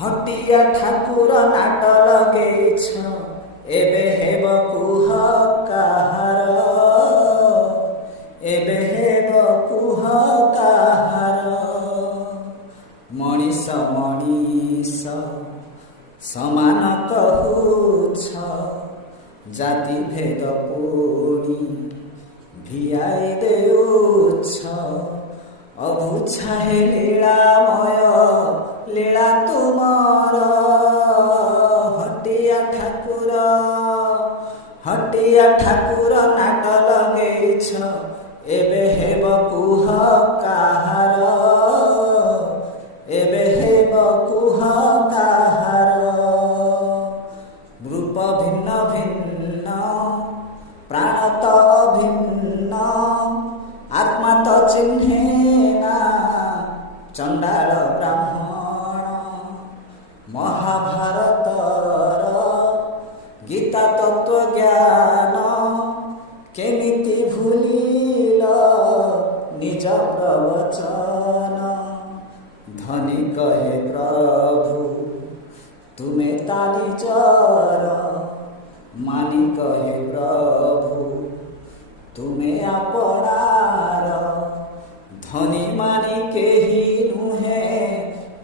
हटिया ठाकुर नाट लगेछ एबे हेब कुह काहार एबे हेब कुह काहार मनिष मनिष समान कहुछ जाति भेद पोड़ी भियाई देउछ अभुछा हे लीलामय लीला तुमार हटिया ठाकुर नाट लगेछ एबे हेब कुह काहार एबे हेब कुह काहार रूप भिन्न भिन्न प्राण त भिन्न आत्मा त चिन्हेना चंडाल ब्राह्मण महाभारतर गीता तत्व ज्ञान केमिति भूलिल निज प्रवचन धनी कहे प्रभु तुमे ताली जर मानी कहे प्रभु तुमे आपणार धनी मानी केही नुहे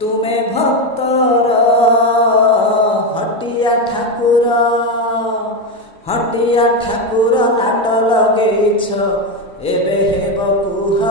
तुमे भक्तर हटिया ठाकुर नाट लगेछ एबे हेब कुह